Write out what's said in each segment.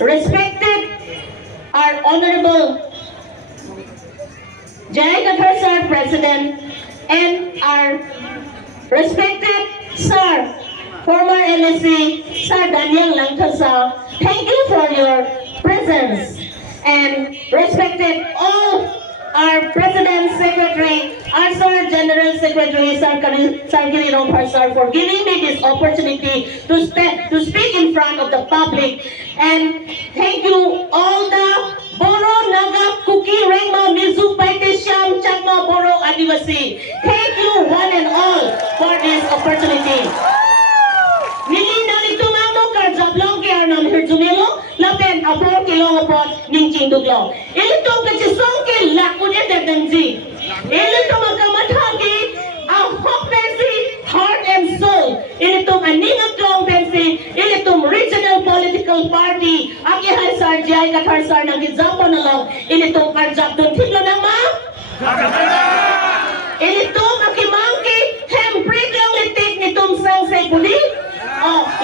Respected our Honorable Sir President and our respected Sir former NSC Sir Daniel Langtasa, thank you for your presence, and respected all our President, Secretary, our Sir General Secretary, Sir Kirinong Sir, for giving me this opportunity to speak in front of the public. And thank you all the Boro, Naga, Kuki, Rengma, Mizu, Paite, Siam, Chakma, Boro, Adivasi. Thank you one and all for this opportunity. Nilinda ni tumamo karjablong kay Arnon Hirjumelo, lapen apor kilong apot ningching duglo. Ilitong Kachesong kay lakunya Nangji. Ilitong magkamathagi ang hope pensi, heart and soul. Ilitong aningang klong pensi, ilitong regional political party. Aki hay sar jay kathar sar ng gizapo na lang. Ilitong karjab dun tiglo ng ma. Ilitong akimangki, hemprig lang litik nitong sang say puli.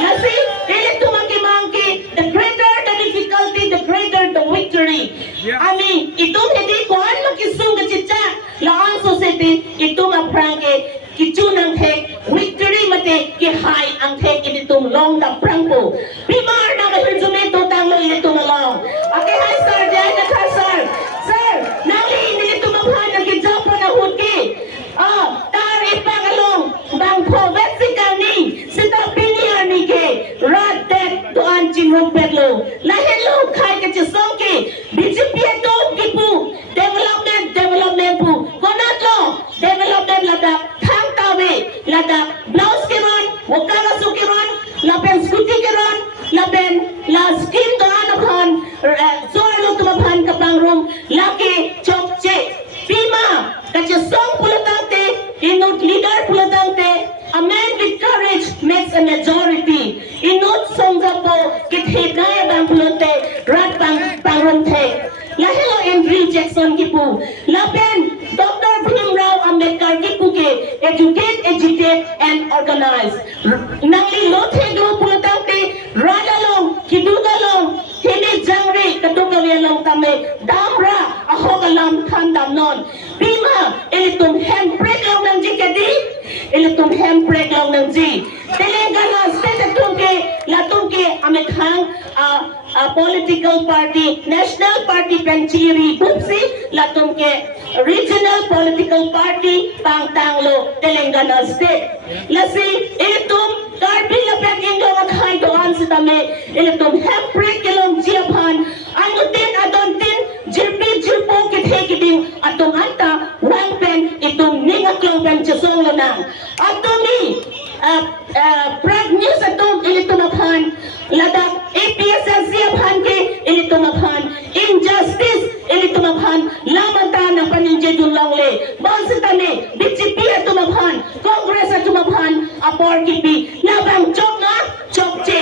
Lasi, dili tumaki-mangki, the greater the difficulty, the greater the victory. Ami, itong hindi ko an makisung kachitsa, laang society, itong aprangke, kichunang tek, victory mate, kihay ang tek, itong long na prangpo. Bimar na kahirjumento, tanglo itong along. Okay, hi sir, diyan na ka sir. Sir, nali hindi itong maphan ng kijapo na hudki. Tari pangalong, bang province kani, sita Radet doan Jinrong Pedlo. Lahelo kai Kachesong ki. BJP to gipu. Development pu. Konatlo development ladak. Thang tawe ladak. Blouse kiron, wakara sukiron, lapen skuti kiron, lapen la skin doan upon. Soarlo tumapan kapang room. Laki chokche. Pima Kachesong pulatante. Inut leader pulatante. A man with courage makes a majority. Inut songza po kithit na bang pulunte rat bang rumte. Lahelo Andrew Jackson kipu. Lapen Dr. Bhimrao Ambedkar kipu ke educate and organize. Nangli lothe glo pulutante radalong kidudalong hini jangri kadugawelong tame damra ahok alam khandam non. Bima ilitum handbrake lang ng jikadi. Ilitum handbrake lang ng G. Telangana state latungke amekhang political party, national party Panchiri Bupsi, latungke regional political party Pangtanglo, Telangana state. Lasi ilitum Karbi lapet Anglong at hay doan sa tame. Ilitum handbrake kilong Japan. Anutin adontin jirpo kithekiding atong anta wangpen itong ningaklong Kachesong lanang. Atumi Prag News atong ilitumaphan ladak APSL siyaphan ke ilitumaphan injustice ilitumaphan lamanta ng paninje dunlangle bansitane BJP atumaphan Congress atumaphan apor kipi labang chok nga chokche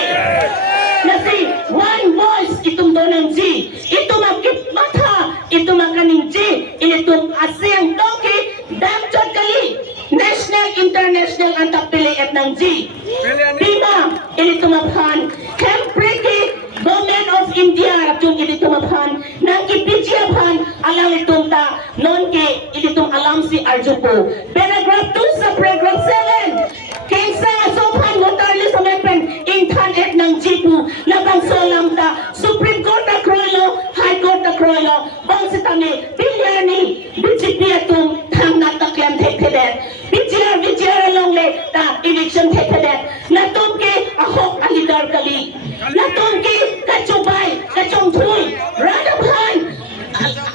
nasi one voice itum donang G itumagkip mata itumakaning G ilitum asyang toki damchot kali national international ang tapili at ng G. Bima, ini tumaphan. Hempreki, Government of India, yung ini tumaphan. Nang ipidyapan, alang itong ta, non ke, ini tum alam si Arjupo. Paragraph 2 sa paragraph 7. Kaysa asophan, waterless amendment, intan et ng G po, labang solam ta, Supreme Court na Kroilo, High Court na Kroilo, bang si tami, bilyani, BJP atong tang natakyan tekedet. Vijay longle ta election tekedet. Natungke ahok alidar kali. Natungke kachubay, kachongtui, radabhan,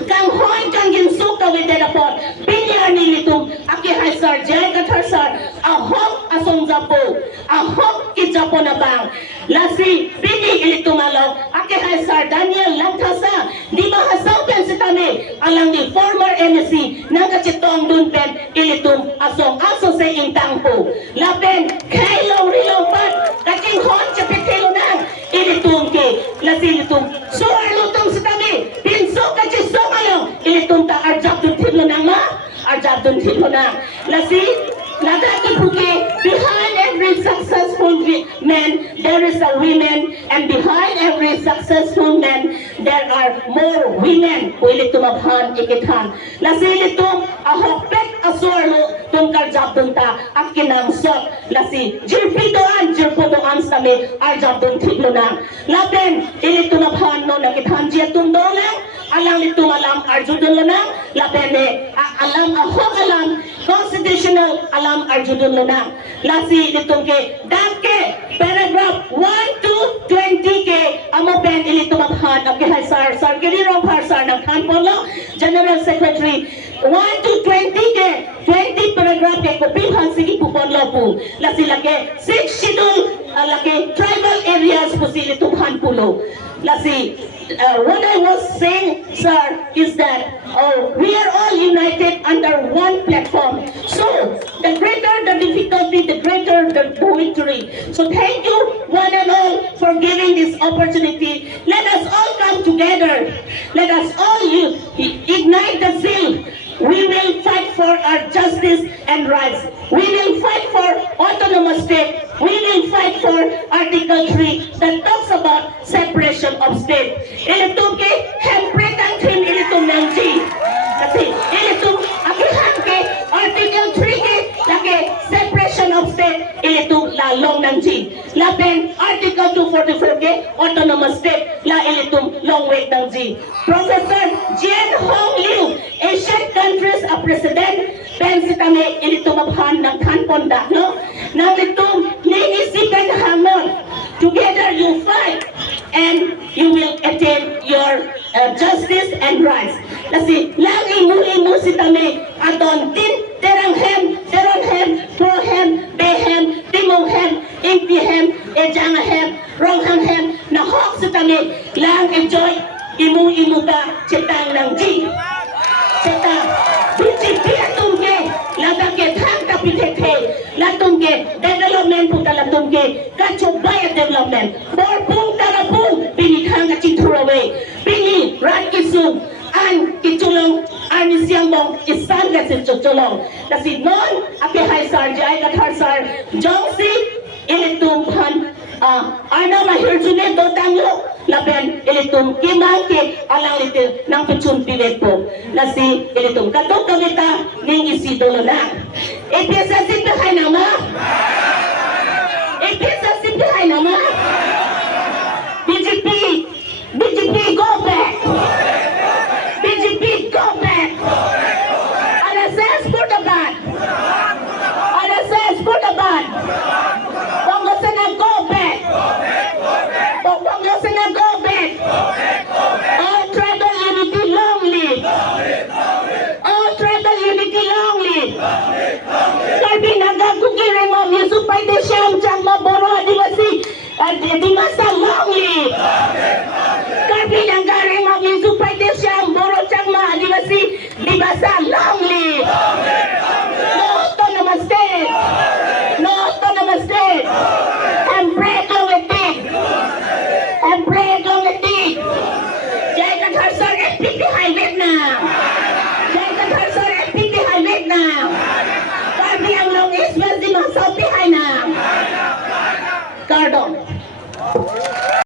kang hoy kang ginsuk kawite dapot. Bilyani litum, aki hay sar, jay kathar sar, ahok asong japo, ahok ki japo na bang. Lasi, bini ilitum alaw, aki hay sar, Daniel Langtasa, di mahasaw pen si tame, alang ni former NSC, nang kachitong dun pen, ilitum asong aso sa intang po. Lapen, kailong rilong pat, kaking hon chapitilo nang, ilitum ke, lasi ilitum, suar lutong si tame, pinso Kachesong alaw, ilitum ta arjab dun tilo nang ma, arjab dun tilo nang. Lasi, nadaki puke, behind every successful man, there is a women, and behind every successful man, there are more women. Ulit tumabhan, ikithan. Lasi ito, ahopet asorlo, tungkar jabdunta, akinang sot. Lasi, jirpidoan sami, arjabdun tiglo na. Laben, ilit tumabhan no, nakithan jia tumdolang, alang ito alam, arjudun lang, laben alam, ahok alam, constitutional alam, arjudun lang. Lasi, itong ke, dake, paragraph 1 to 20 ke, amo ben ilit tumabhan, okay, sar, kirirong sar, ng Kanpolo, General Secretary, 1 to 20 ke, 20 paragraph ke, kupihan sige po po, lasi laki, 6 schedule, laki, tribal areas po sila tumhan pulo. Lasi, what I was saying, sir, is that we are all united under one platform. So, the greater the difficulty, the greater the victory. So, thank you, one and all, for giving this opportunity. Let us all come together. Let us all ignite the zeal. We will fight for our justice and rights. We will fight for autonomous state. We will fight for Article 3 that talks about separation of state. Ilitum ke hempretang tim ilitum Nangji. Kasi ilitum akihan ke Article 3 ke laki separation of state ilitum lalong Nangji. Lapen Article 244 ke autonomous state la ilitum long wait Nangji. Professor Jian Hong Liu, Asian countries a president, pensi kami ilitum abhan ng Kanponda, no? Nang itum ninisipan hamon. Together you fight and you will attain your justice and rights. Kasi lang imu si tami aton tin teranghem, teronhem, prohem, behem, timonghem, intihem, ejanghem, ronghanghem, nahok si tami lang enjoy imu ka cetang Nangji. Ceta BJP atungke latake thang kapithe latungke development po talatungke kachobaya development borpung tarapung pinithang kachithurawe pini rat kisung an kitulong ani siambong isan kasi chotolong kasi non ape hai sarjai kathar sar jongsi ilitum phan ana mahirjune dotanglo laben ilitum kimang ke alang itil nang pechun piwet po nasi ilitum katok kamita ning isi dolo na ipiasa simbahay nama BJP go back BJP go back RSS put the ban RSS put the ban Pangasinan go back Pangasinan go back all tribal unity long live all tribal unity long live Karbi nagagugire mo misupay de siyam jang maboro adivasi adimasa long live Karbi nagare mo misupay de siyam boro jang ma adivasi dimasa long live no autonomous state no autonomous state and break long it and break long it Jai Kathar